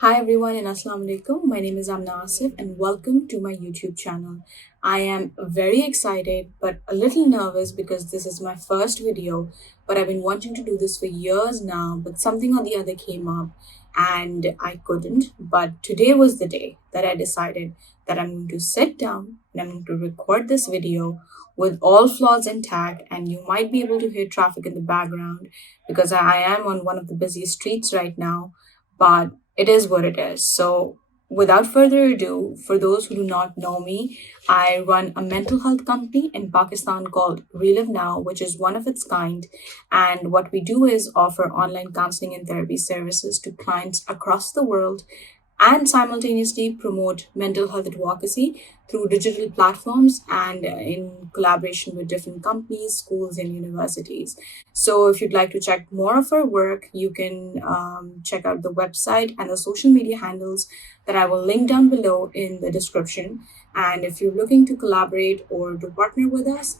Hi everyone and Assalamu alaikum. My name is Amna Asif and welcome to my YouTube channel. I am very excited but a little nervous because this is my first video, but I've been wanting to do this for years now, but something or the other came up and I couldn't. But today was the day that I decided that I'm going to sit down and I'm going to record this video with all flaws intact, and you might be able to hear traffic in the background because I am on one of the busiest streets right now, but it is what it is. So, without further ado, for those who do not know me, I run a mental health company in Pakistan called Relive Now, which is one of its kind. And what we do is offer online counseling and therapy services to clients across the world and simultaneously promote mental health advocacy through digital platforms and in collaboration with different companies, schools, and universities. So, if you'd like to check more of our work, you can check out the website and the social media handles that I will link down below in the description. And if you're looking to collaborate or to partner with us,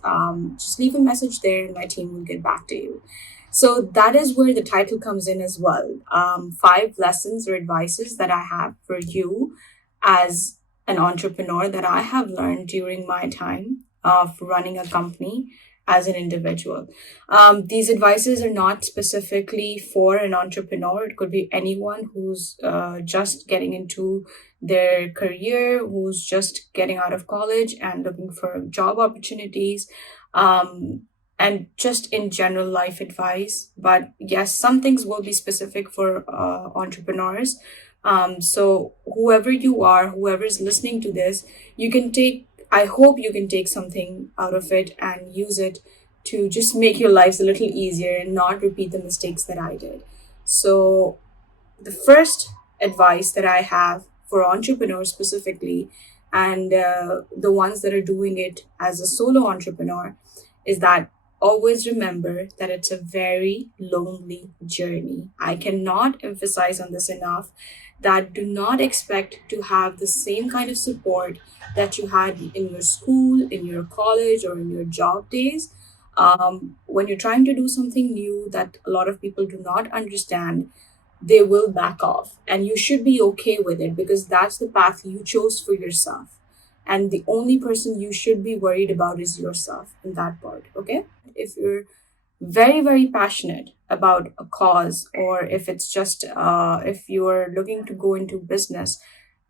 just leave a message there and my team will get back to you. So that is where the title comes in as well. Five lessons or advices that I have for you as an entrepreneur that I have learned during my time of running a company as an individual. These advices are not specifically for an entrepreneur. It could be anyone who's just getting into their career, who's just getting out of college and looking for job opportunities. And just in general life advice. But yes, some things will be specific for entrepreneurs. So whoever you are, whoever is listening to this, you can take. I hope you can take something out of it and use it to just make your lives a little easier and not repeat the mistakes that I did. So the first advice that I have for entrepreneurs specifically, and the ones that are doing it as a solo entrepreneur, is that always remember that it's a very lonely journey. I cannot emphasize on this enough that do not expect to have the same kind of support that you had in your school, in your college, or in your job days. When you're trying to do something new that a lot of people do not understand, they will back off. And you should be okay with it because that's the path you chose for yourself. And the only person you should be worried about is yourself in that part, okay? If you're very, very passionate about a cause, or if it's just if you're looking to go into business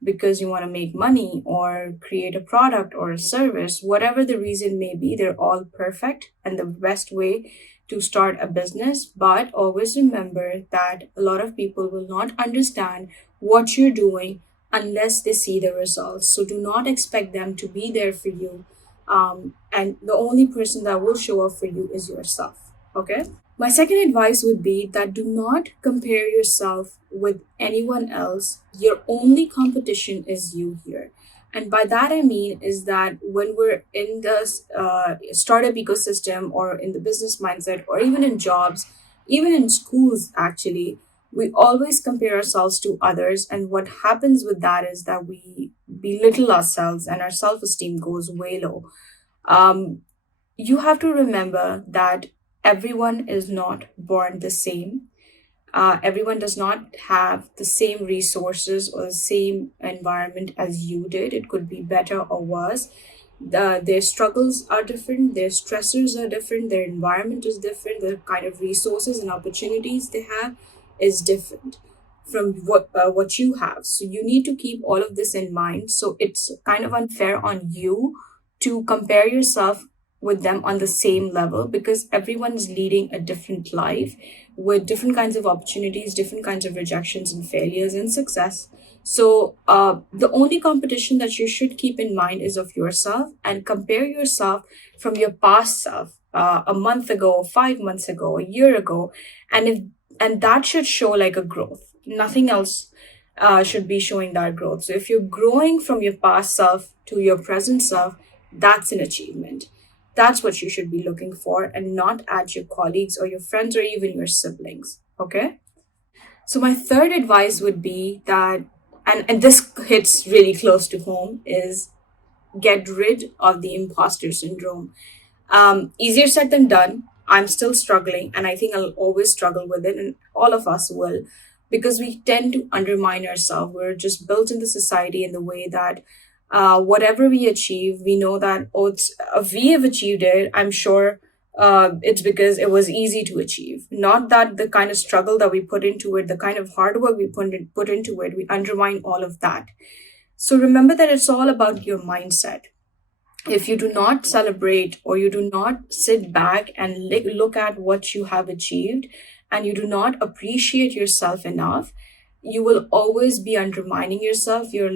because you want to make money or create a product or a service, whatever the reason may be, they're all perfect and the best way to start a business. But always remember that a lot of people will not understand what you're doing unless they see the results. So do not expect them to be there for you. And the only person that will show up for you is yourself. Okay? My second advice would be that do not compare yourself with anyone else. Your only competition is you here. And by that I mean is that when we're in the startup ecosystem or in the business mindset or even in jobs, even in schools actually, we always compare ourselves to others. And what happens with that is that we belittle ourselves and our self-esteem goes way low. Um, you have to remember that everyone is not born the same. Everyone does not have the same resources or the same environment as you did. It could be better or worse. Their struggles are different, their stressors are different, their environment is different, the kind of resources and opportunities they have is different from what you have. So you need to keep all of this in mind. So it's kind of unfair on you to compare yourself with them on the same level because everyone is leading a different life with different kinds of opportunities, different kinds of rejections and failures and success. So the only competition that you should keep in mind is of yourself, and compare yourself from your past self, a month ago, 5 months ago, a year ago, and if and that should show like a growth. Nothing else should be showing that growth. So if you're growing from your past self to your present self, that's an achievement. That's what you should be looking for, and not at your colleagues or your friends or even your siblings. Okay. So my third advice would be that, and this hits really close to home, is get rid of the imposter syndrome. Easier said than done. I'm still struggling, and I think I'll always struggle with it, and all of us will. because we tend to undermine ourselves. We're just built in the society in the way that whatever we achieve, we know that, oh, we have achieved it. I'm sure it's because it was easy to achieve. Not that the kind of struggle that we put into it, the kind of hard work we put into it, we undermine all of that. So remember that it's all about your mindset. If you do not celebrate, or you do not sit back and look at what you have achieved, and you do not appreciate yourself enough, you will always be undermining yourself. Your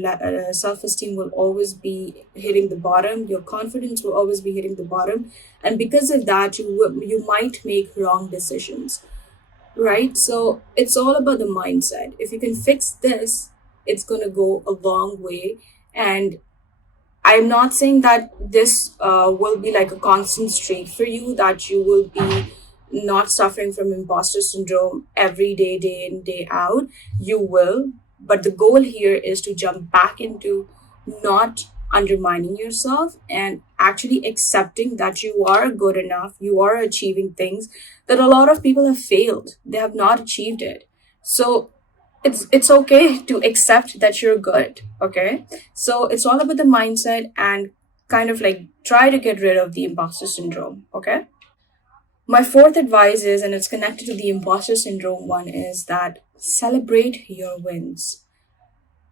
self-esteem will always be hitting the bottom. Your confidence will always be hitting the bottom, and because of that, you might make wrong decisions, right? So it's all about the mindset. If you can fix this, it's going to go a long way. And I'm not saying that this will be like a constant streak for you, that you will be not suffering from imposter syndrome every day, day in, day out. You will. But the goal here is to jump back into not undermining yourself and actually accepting that you are good enough, you are achieving things that a lot of people have failed. They have not achieved it. So it's okay to accept that you're good, okay? So it's all about the mindset, and kind of like try to get rid of the imposter syndrome, okay? My fourth advice is, and it's connected to the imposter syndrome one, is that celebrate your wins.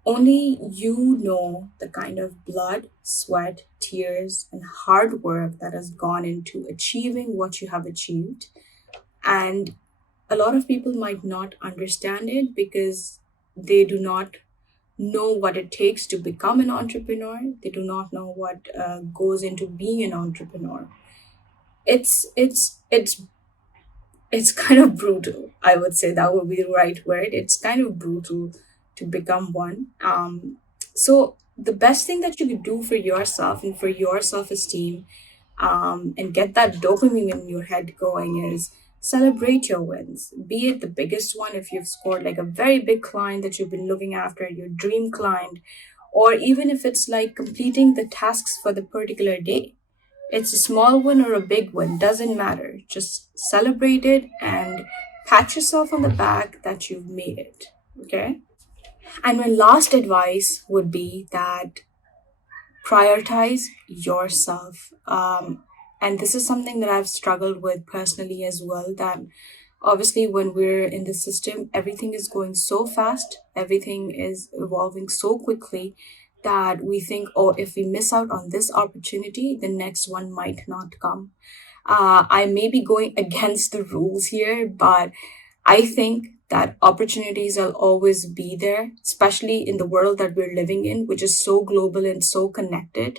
Only you know the kind of blood, sweat, tears, and hard work that has gone into achieving what you have achieved. And a lot of people might not understand it because they do not know what it takes to become an entrepreneur. They do not know what goes into being an entrepreneur. It's kind of brutal. I would say that would be the right word. It's kind of brutal to become one. So the best thing that you could do for yourself and for your self-esteem, and get that dopamine in your head going, is celebrate your wins. Be it the biggest one, if you've scored like a very big client that you've been looking after, your dream client, or even if it's like completing the tasks for the particular day. It's a small win or a big win, doesn't matter. Just celebrate it and pat yourself on the back that you've made it. Okay? And my last advice would be that prioritize yourself. And this is something that I've struggled with personally as well. That obviously, when we're in the system, everything is going so fast, everything is evolving so quickly, that we think, oh, if we miss out on this opportunity, the next one might not come. I may be going against the rules here, but I think that opportunities will always be there, especially in the world that we're living in, which is so global and so connected.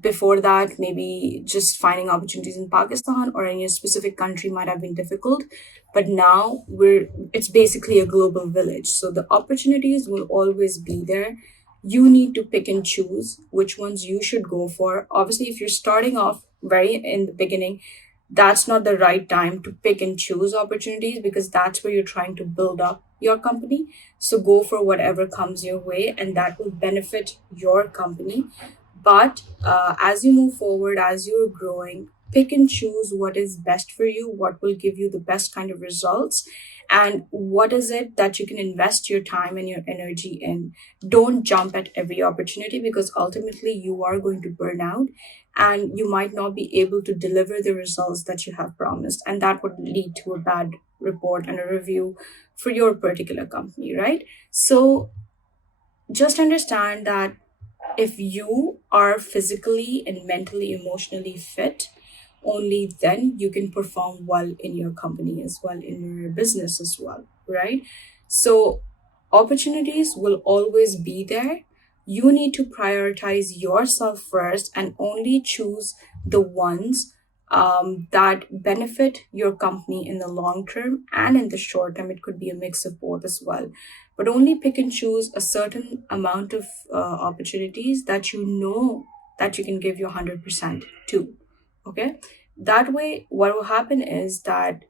Before that, maybe just finding opportunities in Pakistan or any specific country might have been difficult, but now it's basically a global village. So the opportunities will always be there. You need to pick and choose which ones you should go for. Obviously, if you're starting off very in the beginning, that's not the right time to pick and choose opportunities, because that's where you're trying to build up your company. So go for whatever comes your way, and that will benefit your company. But as you move forward, as you're growing, pick and choose what is best for you, what will give you the best kind of results, and what is it that you can invest your time and your energy in. Don't jump at every opportunity, because ultimately you are going to burn out and you might not be able to deliver the results that you have promised. And that would lead to a bad report and a review for your particular company, right? So just understand that if you are physically and mentally, emotionally fit, only then you can perform well in your company as well, in your business as well, right? So, opportunities will always be there. You need to prioritize yourself first and only choose the ones that benefit your company in the long term and in the short term. It could be a mix of both as well, but only pick and choose a certain amount of opportunities that you know that you can give your 100% to. Okay, that way what will happen is that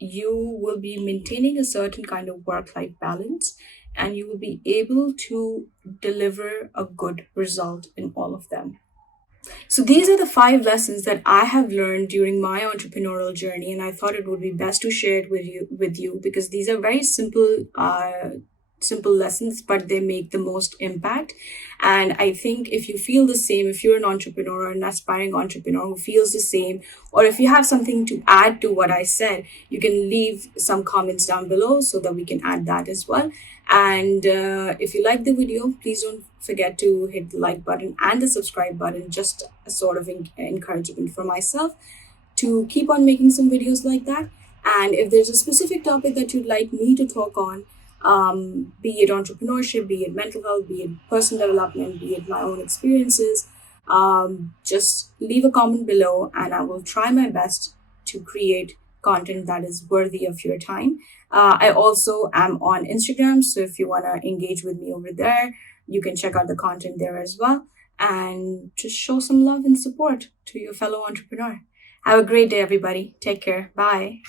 you will be maintaining a certain kind of work life balance, and you will be able to deliver a good result in all of them. So these are the 5 lessons that I have learned during my entrepreneurial journey, and I thought it would be best to share it with you because these are very simple lessons, but they make the most impact. And I think if you feel the same, if you're an entrepreneur, an aspiring entrepreneur who feels the same, or if you have something to add to what I said, you can leave some comments down below so that we can add that as well. And if you like the video, please don't forget to hit the like button and the subscribe button, just a sort of encouragement for myself to keep on making some videos like that. And if there's a specific topic that you'd like me to talk on, be it entrepreneurship, be it mental health, be it personal development, be it my own experiences, just leave a comment below and I will try my best to create content that is worthy of your time. I also am on Instagram, so if you want to engage with me over there, you can check out the content there as well and just show some love and support to your fellow entrepreneur. Have a great day, everybody. Take care. Bye.